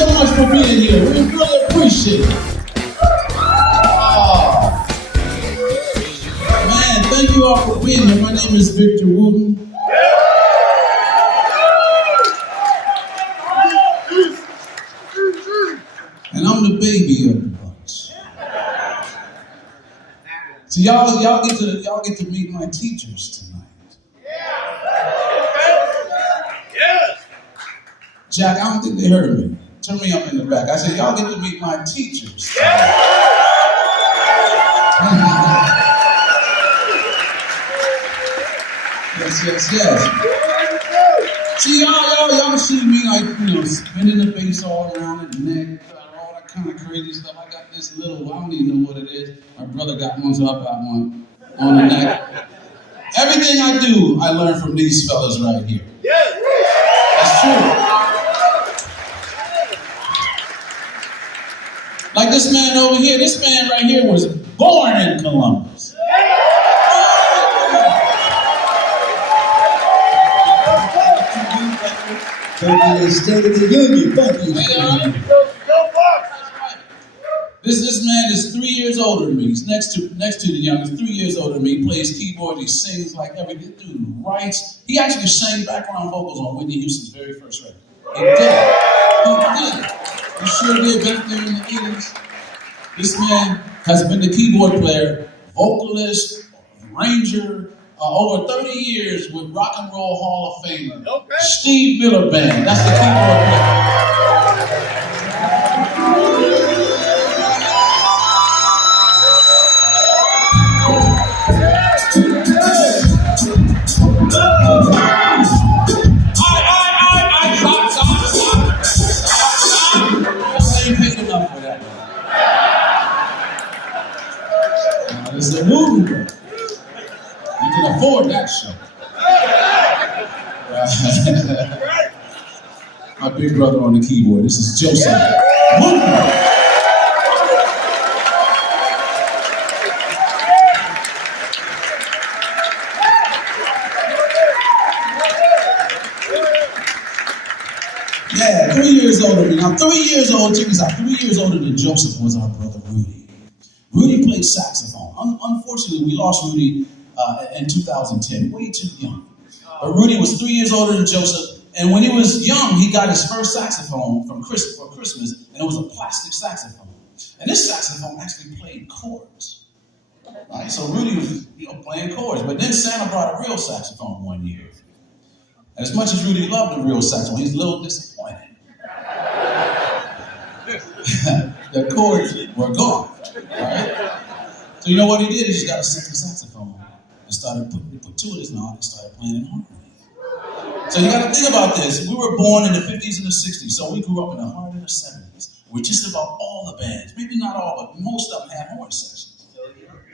so much for being here. We really appreciate it. Oh. Man, thank you all for being here. My name is Victor Wooten. And I'm the baby of the bunch. So y'all get to meet my teachers tonight. Jack, I don't think they heard me. Turn me up in the back. I said, y'all get to meet my teachers. Yes. See, y'all see me like, spinning the bass all around the neck, all that kind of crazy stuff. I got this little, I don't even know what it is. My brother got one, so I got one on the neck. Everything I do, I learn from these fellas right here. That's true. Like this man over here, this man right here was born in Columbus. State of the Union. This man is 3 years older than me. He's next to the youngest, 3 years older than me. He plays keyboard, he sings like everything. Dude writes. He actually sang background vocals on Whitney Houston's very first record. He did. He sure did back there in the 80s. This man has been the keyboard player, vocalist, arranger, over 30 years with Rock and Roll Hall of Famer, Steve Miller Band. That's the keyboard player. I ain't paid enough for that. This is a Wooten. You can afford that shit. My big brother on the keyboard. This is Joseph Wooten. Yeah, 3 years older than me. Now, 3 years old, check this out. 3 years older than Joseph was our brother Rudy. Rudy played saxophone. Unfortunately, we lost Rudy in 2010, way too young. But Rudy was 3 years older than Joseph, and when he was young, he got his first saxophone for Christmas, and it was a plastic saxophone. And this saxophone actually played chords. Right? So Rudy was playing chords, but then Santa brought a real saxophone one year. And as much as Rudy loved the real saxophone, he's a little disappointed. The chords were gone. Right? So you know what he did? He just got a second saxophone and put two in his mouth and started playing in harmony. So you got to think about this. We were born in the 50s and the 60s, so we grew up in the heart of the 70s, where just about all the bands, maybe not all, but most of them had horn sections.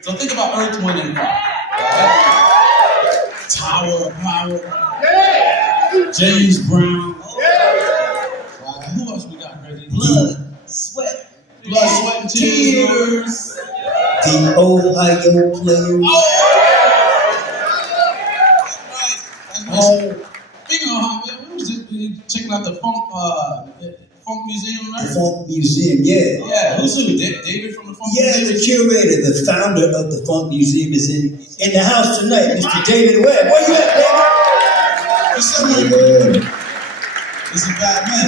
So think about Earth, Wind, and Fire. Right? Tower of Power. James Brown. Who else we got, Reggie? Blood, Sweat, and Tears. The Ohio Players. Speaking of Ohio, we was just checking out the Funk Museum, right? The Funk Museum, yeah. Yeah, who's David from the Funk Museum? Yeah, the curator, the founder of the Funk Museum is in the house tonight, Mr. David Webb. Where you at, David? What's up, man? It's a bad man.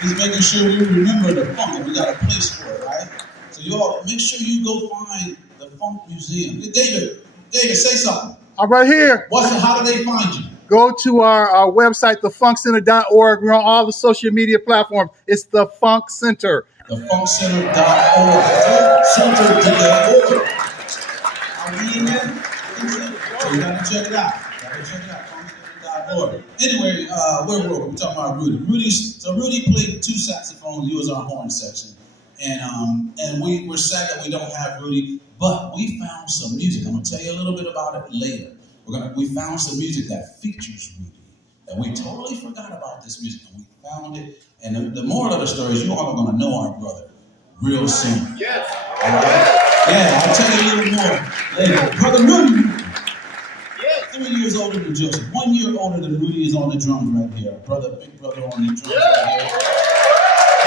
He's making sure we remember the funk, and we got a place for it, right? So y'all, make sure you go find the Funk Museum. David, say something. I'm right here. How do they find you? Go to our website, TheFunkCenter.org. We're on all the social media platforms. It's The Funk Center. TheFunkCenter.org. Center.org. Are we in there? So you gotta check it out. FunkCenter.org. Anyway, where were we? We're talking about Rudy. Rudy played two saxophones. He was our horn section. And we're sad that we don't have Rudy, but we found some music. I'm gonna tell you a little bit about it later. We found some music that features Rudy. And we totally forgot about this music, and we found it. And the moral of the story is you all are gonna know our brother real soon. Yes. All right? Yeah, I'll tell you a little more later. Brother Rudy, 3 years older than Joseph. 1 year older than Rudy is on the drums right here. Big brother on the drums right here.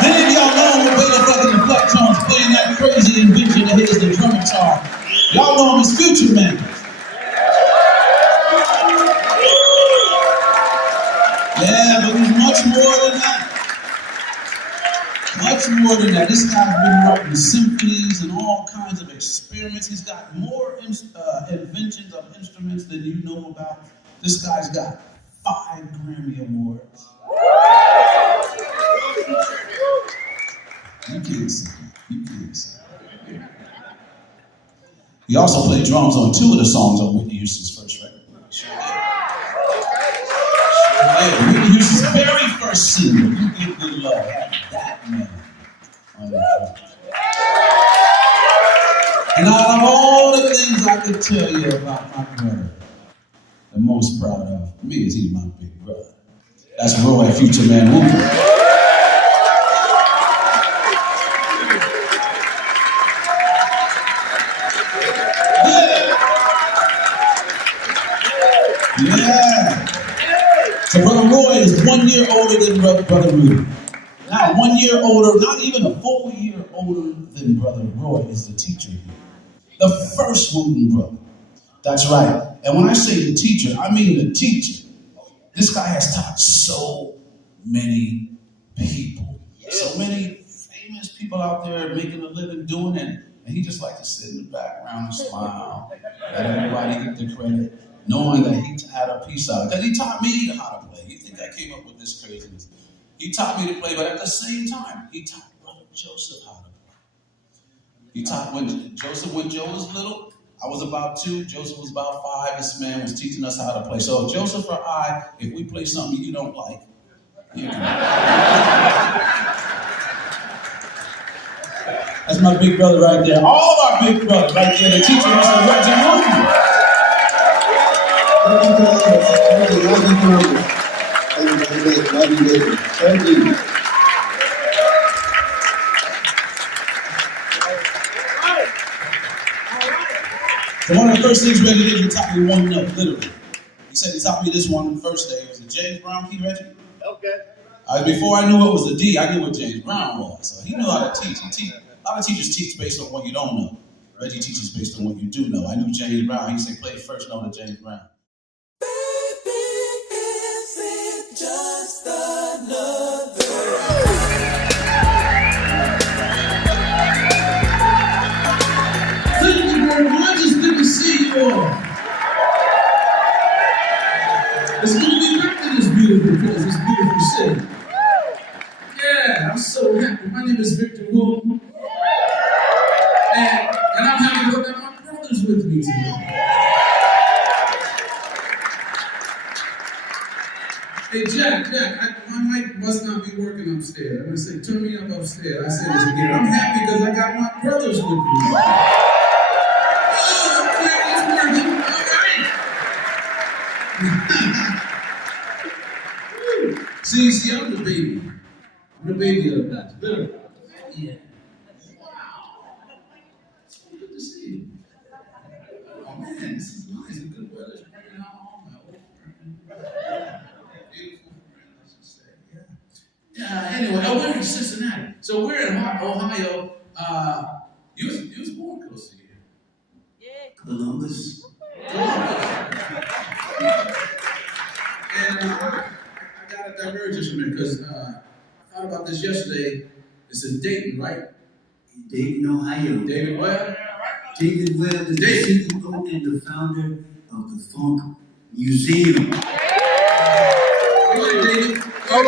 Many of y'all know him with Beta fucking Inflectones playing that crazy invention of his, the drum guitar. Y'all know him as Future Man. Yeah, but he's much more than that. Much more than that. This guy's been writing symphonies and all kinds of experiments. He's got more inventions of instruments than you know about. This guy's got 5 Grammy Awards. You can't see that. You can't see that. He also played drums on 2 of the songs on Whitney Houston's first record. Sure did. Whitney Houston's very first single, You Give Good Love, had that man on the drums. And out of all the things I could tell you about my brother, the most proud of me is he's my big brother. That's Roy, Future Man Wooten. Yeah. So Brother Roy is 1 year older than Brother Rudy. Now, 1 year older, not even a full year older than Brother Roy is the teacher here. The first Wooten brother. That's right. And when I say the teacher, I mean the teacher. This guy has taught so many people. So many famous people out there making a living doing it. And he just likes to sit in the background and smile. Let everybody get the credit, knowing that he had a piece out. Because he taught me how to play. You think I came up with this craziness? He taught me to play, but at the same time, he taught Brother Joseph how to play. He taught when Joe was little. I was about 2, Joseph was about 5. This man was teaching us how to play. So if Joseph or I, if we play something you don't like, you can. That's my big brother right there. All of our big brothers right there. The teacher, Mr. Reggie Wooten. Thank you. So one of the first things Reggie did, he taught me one note, literally. He said he taught me this one the first day. It was a James Brown key, Reggie. Okay. Before I knew it was a D, I knew what James Brown was. So he knew how to teach. A lot of teachers teach based on what you don't know. Reggie teaches based on what you do know. I knew James Brown. He said, play the first note of James Brown. Baby, is it just another? Thank you very much. It's good to see you all. It's good to be back in this beautiful place, this beautiful city. Yeah, I'm so happy. My name is Victor Wooten. And I'm happy to have my brothers with me today. Hey, Jack, my mic must not be working upstairs. I'm going to say, turn me up upstairs. I say this again. I'm happy because I got my brothers with me. Oh, okay, it's working. All right. See, I'm the baby. I'm the baby of that. Yeah. Good to see you. Oh man, this is nice. The good weather's bringing out all my old friends. Beautiful friends, I should say. Yeah. Anyway, we're in Cincinnati. So we're in Ohio. You was born close to here. Yeah. Columbus. And I got a divergence from it because I thought about this yesterday. It's in Dayton, right? Dayton, Ohio. David Webb. David Webb is the CEO and the founder of the Funk Museum. Oh,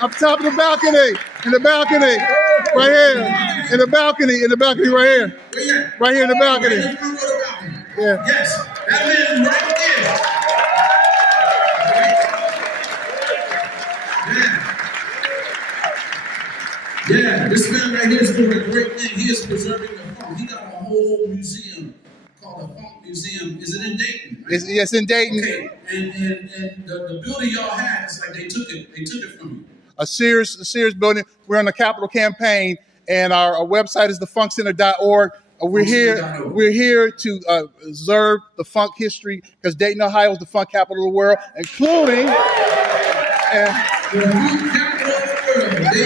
up top of the balcony, in the balcony, right here, in the balcony, right here. Where you at? Right here in the balcony. Yeah. Yes, that man right there. Yeah, this man right here is doing a great thing. He is preserving the funk. He got a whole museum called the Funk Museum. Is it in Dayton? Right? Yes, in Dayton. Okay, and the building y'all had, it's like they took it from you. A Sears building. We're on the capital campaign, and our website is TheFunkCenter.org. We're here to observe the funk history because Dayton, Ohio is the funk capital of the world, including. The funk capital of the world. So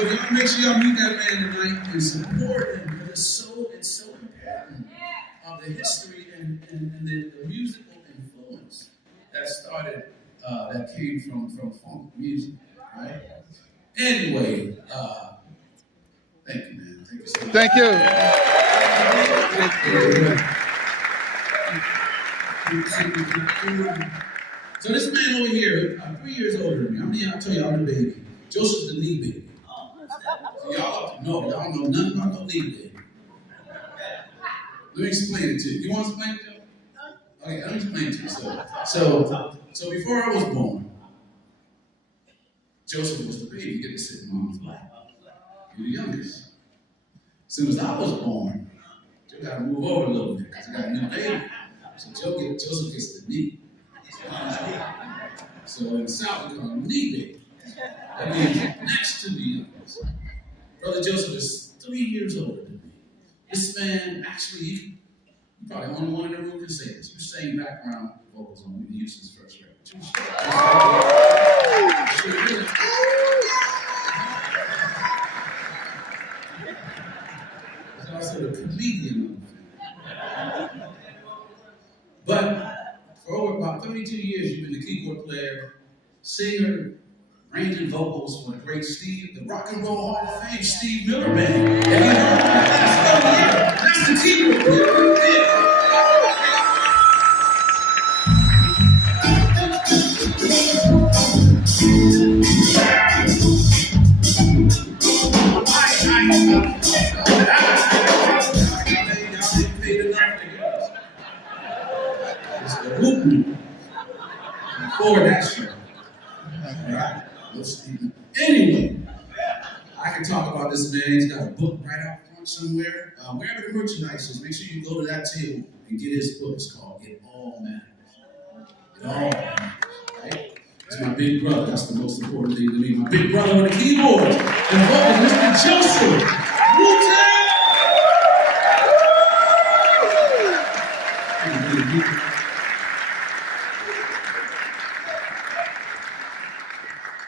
y'all make sure y'all meet that man tonight and support him, because it's so important of the history and the musical influence that started, that came from funk music, right? Anyway, thank you, man. Thank you so much. Thank you. So this man over here, 3 years older than me. How many of y'all tell you I'm the baby? Joseph's the knee baby. So y'all know nothing about no knee baby. Let me explain it to you. You want to explain it to you? Okay, let me explain it to you. So before I was born, Joseph was the baby. You get to sit in mom's lap. You're the youngest. As soon as I was born, Joe got to move over a little bit because I got a new baby. So Joseph gets the knee. So in the South, we call him knee baby. That means next to the youngest. Brother Joseph is 3 years older than me. This man, actually, you probably only one in the room can say this. You sang background vocals on Whitney Houston's first record. He's also a comedian. But for over about 32 years, you've been the keyboard player, singer, arranging vocals for the great Steve, the Rock and Roll Hall of Fame, Steve Miller Band. Have you heard of that? That's the keyboard player. It's the Wooten. Before that show. Alright? Anyway, I can talk about this man. He's got a book right out front somewhere. Wherever the merchandise is, make sure you go to that table and get his book. It's called It All Matters. It All Matters. Right? It's my big brother. That's the most important thing to me. My big brother on the keyboards. And vocals, Mr. Joseph Wooten.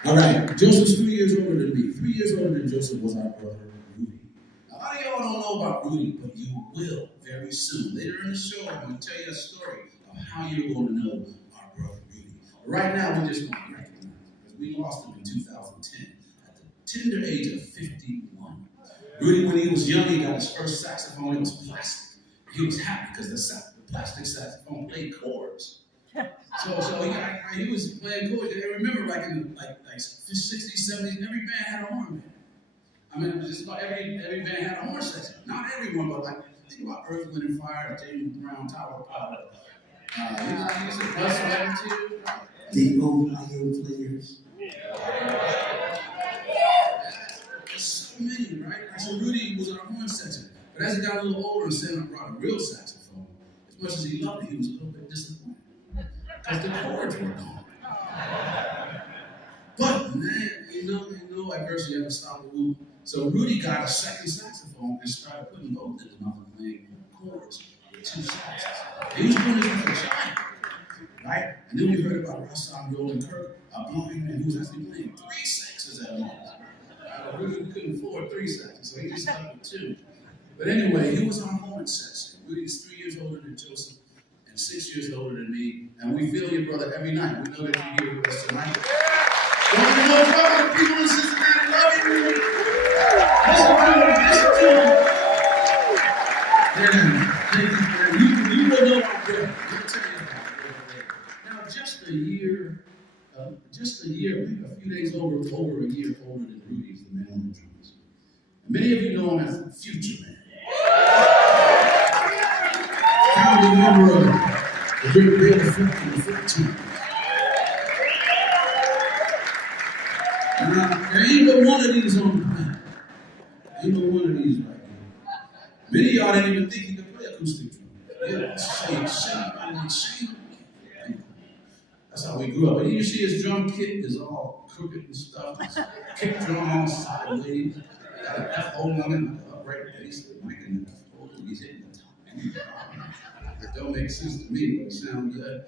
All right, Joseph's 3 years older than me. 3 years older than Joseph was our brother, Rudy. Now, a lot of y'all don't know about Rudy, but you will very soon. Later in the show, I'm going to tell you a story of how you're going to know our brother, Rudy. But right now, we just want to recognize him, because we lost him in 2010 at the tender age of 51. Rudy, when he was young, he got his first saxophone. It was plastic. He was happy because the plastic saxophone played chords. So he was playing chords. I remember like in the 60s, 70s, every band had a horn man. I mean, just about every band had a horn section. Not everyone, but like think about Earth, Wind and Fire, Dayton, Brown, Tower of Power. You said Bus Webb too. The Ohio players. There's so many, right? So Rudy was on a horn section. But as he got a little older and Sam brought a real saxophone, as much as he loved it, he was a little bit disappointed. Because the chords were gone. But man, no adversity ever stopped the Wooten. So Rudy got a second saxophone and started putting both in his mouth and playing chords with two saxes. He was doing this as a child, right? And then we heard about Rassan Roland Kirk, a blind man who was actually playing three saxes at once. Rudy couldn't afford three saxes, so he just stuck with two. But anyway, he was on horn section. Rudy's 3 years older than Joseph and 6 years older than me. And we feel your brother every night. We know that you're here with us tonight. Don't you know, brother, the people in Cincinnati love you. Listen to him. You will know our brother. Let me tell you about it. Now, just a year, maybe a few days over a year older than Rudy is the man on the drums. And many of you know him as the Future Man. Founding member of the great band of Funk and the Funk Team. Now, there ain't but one of these on the planet. Ain't but one of these right here. Many of y'all didn't even think he could play acoustic drum. Yeah, shame. That's how we grew up. But you see his drum kit is all crooked and stuff. His kick drum all sideways. Got an F hole on it, an upright bass, the mic in the F hole. He's hitting the top. It don't make sense to me, but it sounds good.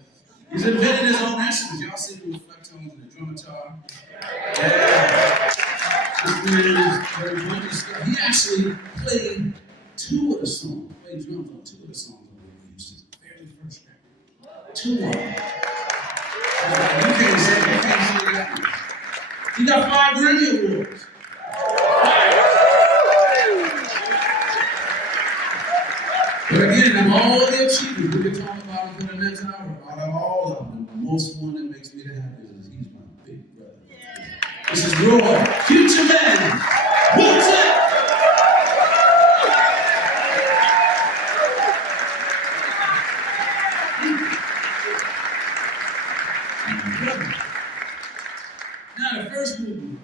He's invented his own instruments. Y'all see the reflectones and the drum guitar? Yeah. This man is very good. He actually played two of the songs. Played drums on two of the songs on Whitney Houston's very first record. Two of them. You can't say that. He got 5 Grammy Awards. But again, of all the achievements we can talk about for the next hour, out of all of them, the most one that makes me the happiest is he's my big brother. This is Roy, Future Man, Wooten! Now, the first Wooten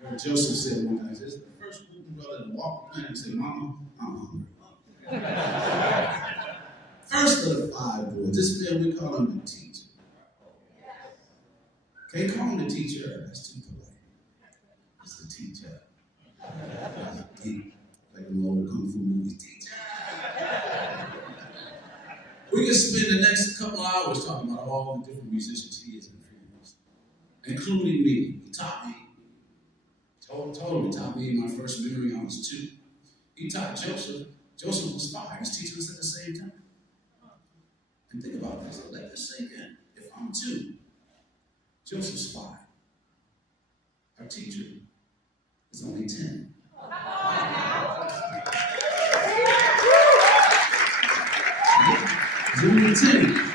brother, Joseph said one time, he says, the first Wooten brother to walk the planet and say, Mama, I'm hungry. First of the 5 boys, this man, we call him the teacher. Can't call him the teacher, that's too polite. It's the teacher. Deep, like the old Kung Fu movies, teacher. We can spend the next couple hours talking about all the different musicians he has influenced, including me. He taught me, told me, taught me my first memory I was 2. He taught Joseph. Joseph was 5. He was teaching us at the same time. And think about this. Let this sink in. If I'm 2, Joseph's 5. Our teacher is only 10. He's only 10.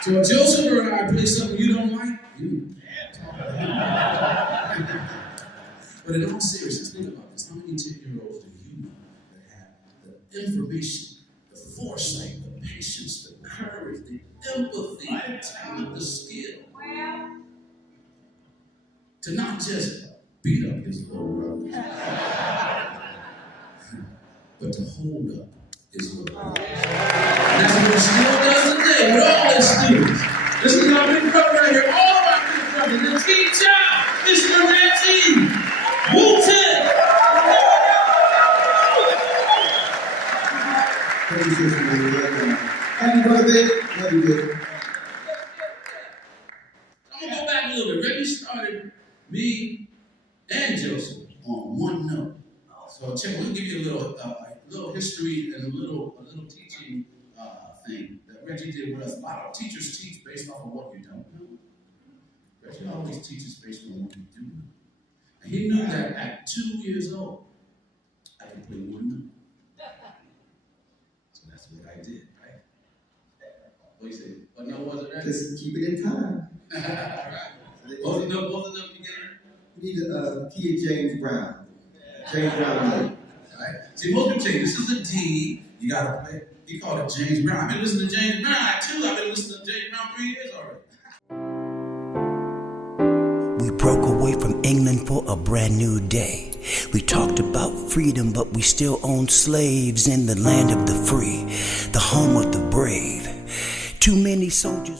So if Joseph or I play something you don't like, you But in all seriousness, think about this. How many 10-year-olds do you know that have the information, the foresight, the patience, the courage, the empathy, the talent, the skill to not just beat up his little brothers, but to hold up his little brothers? And that's what he still does today with all his students. This is our big brother right here, all of our big brothers, the teacher, Mr. Reggie Wooten! Happy birthday. Love you, baby. I'm going to go back a little bit. Reggie started me and Joseph on one note. So check, we'll give you a little history and a little teaching thing that Reggie did with us. A lot of teachers teach based off of what you don't know. Reggie always teaches based on what you do know. And he knew that at 2 years old, I could play one note. So that's what I did, right? What do you say? What note was it, Reggie? Just keep it in time. All right. Both of them beginning? We need a key of James Brown. James Brown. Right? See, most people say this is a D. You gotta play. He called it James Brown. I've been listening to James Brown at 2. I've been listening to James Brown 3 years already. We broke away from England for a brand new day. We talked about freedom, but we still own slaves in the land of the free, the home of the brave. Too many soldiers.